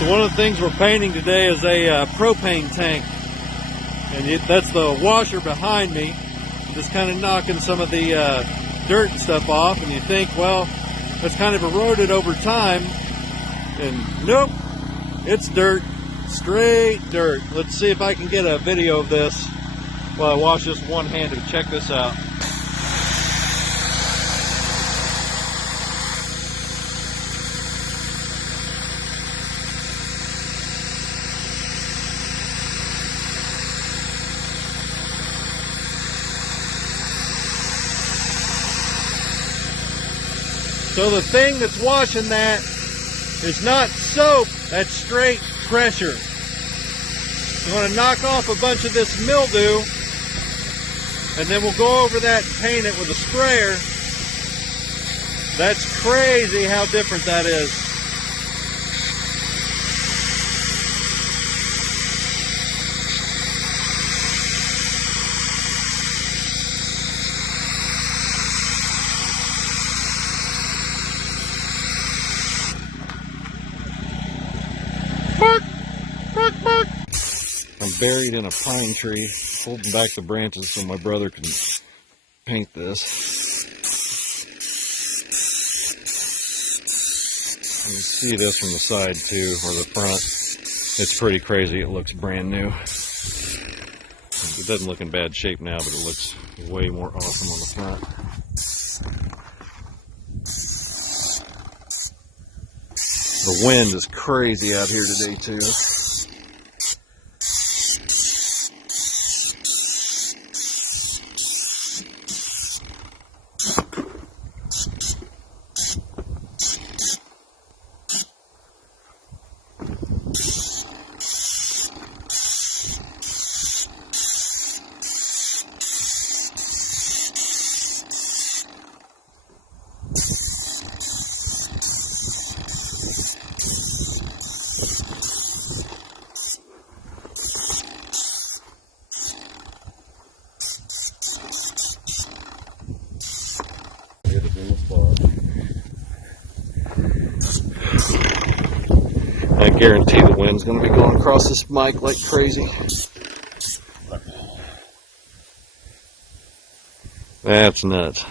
So one of the things we're painting today is a propane tank, and that's the washer behind me. Just kind of knocking some of the dirt and stuff off, and you think, well, that's kind of eroded over time, and nope, it's dirt, straight dirt. Let's see if I can get a video of this while I wash this one-handed. Check this out. So the thing that's washing that is not soap, that's straight pressure. You want to knock off a bunch of this mildew, and then we'll go over that and paint it with a sprayer. That's crazy how different that is. I'm buried in a pine tree, holding back the branches so my brother can paint this. You can see this from the side too, or the front. It's pretty crazy. It looks brand new. It doesn't look in bad shape now, but it looks way more awesome on the front. The wind is crazy out here today too. I guarantee the wind's going to be going across this mic like crazy. That's nuts.